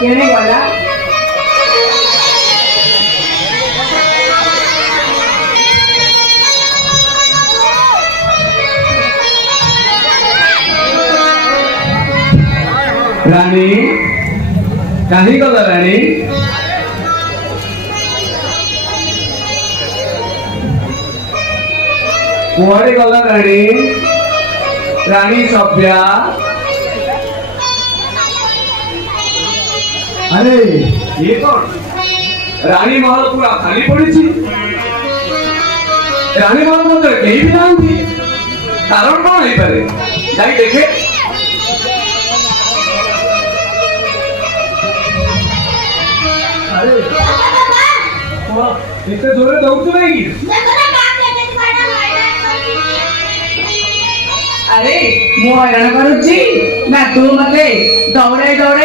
କେଣେ ଗଲା? राणी कहीं गला राणी? कुआड़े गला राणी? राणी सभ्या अरे ये कौन? रानी महल पूरा खाली पड़ी थी। रानी महल मध्य कहीं भी नांती कारण कौन है पारे जाई देखे। अरे इतने जोरे दौड़ तो नहीं की। अरे ମୁଁ ହଇରାଣ କରୁଛି ନା ତୁ ମତେ ଦୌଡେ ଦୌଡେ